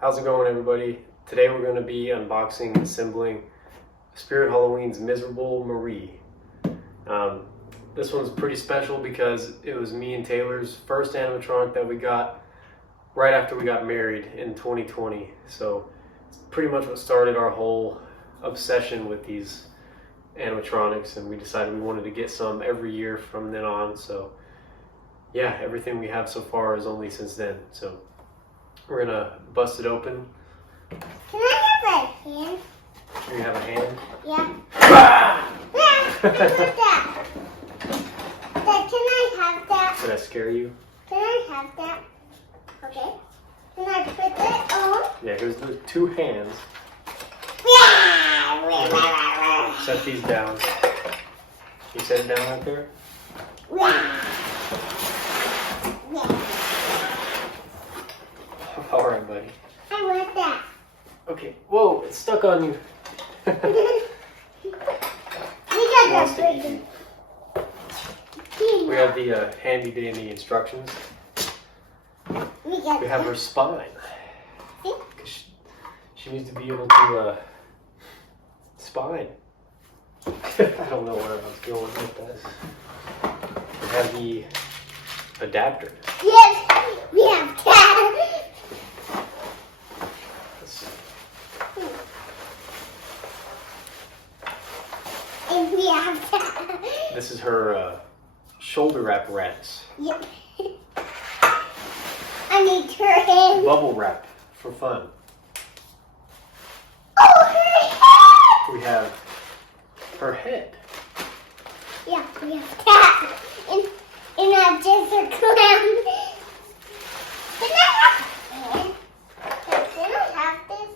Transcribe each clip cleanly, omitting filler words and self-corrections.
How's it going, everybody? Today we're going to be unboxing and assembling Spirit Halloween's Miserable Marie. This one's pretty special because it was me and Taylor's first animatronic that we got right after we got married in 2020. So it's pretty much what started our whole obsession with these animatronics, and we decided we wanted to get some every year from then on. So yeah, everything we have so far is only since then. So we're gonna bust it open. Can I have a hand? You have a hand? Yeah. Ah! Dad, can I have that? Did I scare you? Can I have that? Okay. Can I put it on? Yeah, here's the two hands. Yeah. Set these down. You set it down right there? Yeah. All right, buddy. I want that. Okay. Whoa, it's stuck on you. We She got wants that to eat big. you. We have the handy dandy instructions. We got We have her that. spine. 'Cause she needs to be able to spine. I don't know where I was going with this. We have the adapter. Yes, we have that. And we have that. This is her shoulder apparatus. Yep. I need her hand. Bubble wrap for fun. Oh, her head! We have her head. Yeah, we have that. And I'm just a clown. Can I have hand? Can I have this?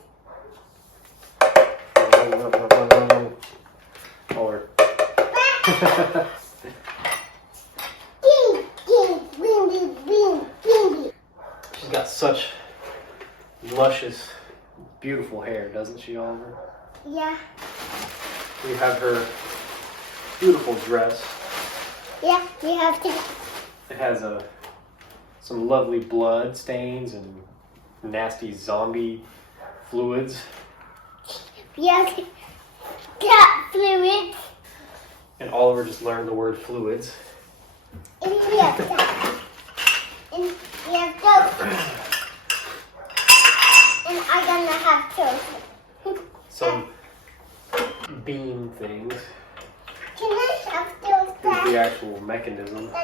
Or Ding, ding, wingy, wing, wingy. she's got such luscious, beautiful hair, doesn't she, Oliver? Yeah, We have her beautiful dress. yeah, we have that. It has some lovely blood stains and nasty zombie fluids. We have cat fluids. And Oliver just learned the word fluids. And we have that. And we have those. And I'm gonna have those. Some beam things. Can I have those Here's the back? actual mechanism. Can I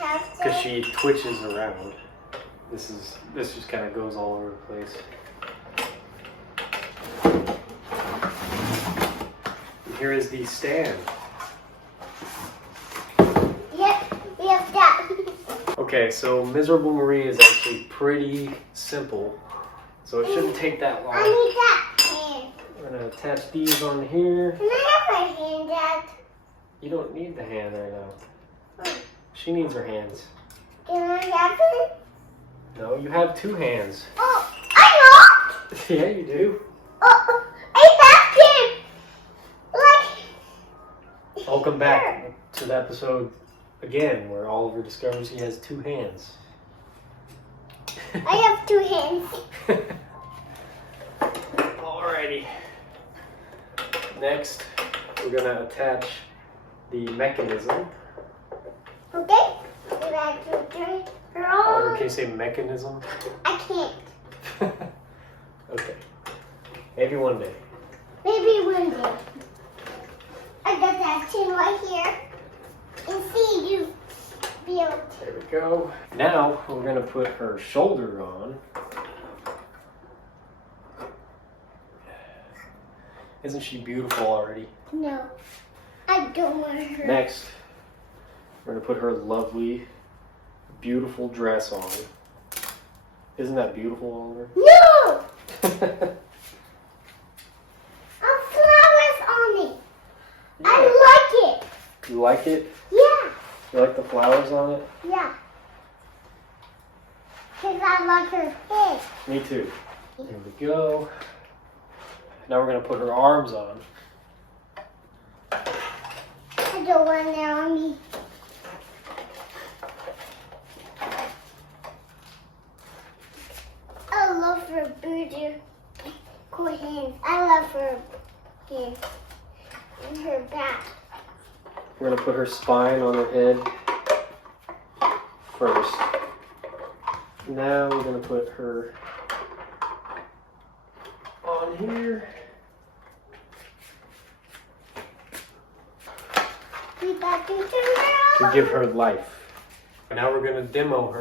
have those? Because she twitches around. This just kind of goes all over the place. And here is the stand. Yep, we have that. Okay, so Miserable Marie is actually pretty simple, so it shouldn't take that I long. need that hand. We're gonna attach these on here. Can I have my hand, Dad? You don't need the hand right now. She needs her hands. Can I have it? No, you have two hands. Oh, I know. Yeah, you do. Oh, I have him. Like. Welcome back to the episode again where Oliver discovers he has two hands. I have two hands. Alrighty. Next, we're gonna attach the mechanism. Okay. We have to turn her Oliver, on. can you say mechanism? I can't. Okay. Maybe one day. Maybe one day. I got that tin right here. And see you build. There we go. Now we're gonna put her shoulder on. Isn't she beautiful already? No, I don't want her. Next, we're gonna put her lovely, beautiful dress on. Isn't that beautiful, Oliver? No! Flowers on it. I like it. You like it? Yeah, You like the flowers on it? yeah. Because I like her head. Me too. There we go. Now we're gonna put her arms on. I don't want it on me. I love her booty. do cool hands. I love her hands and her back. We're gonna put her spine on her head first. Now we're gonna put her on here. We got to turn her To on. give her life. Now we're gonna demo her.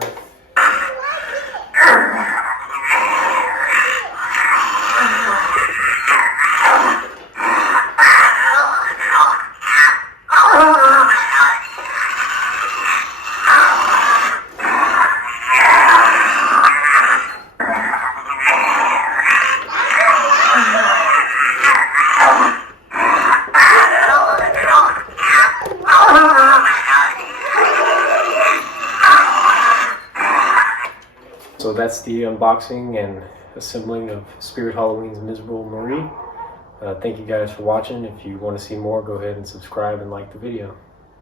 So that's the unboxing and assembling of Spirit Halloween's Miserable Marie. Thank you guys for watching. If you want to see more, go ahead and subscribe and like the video.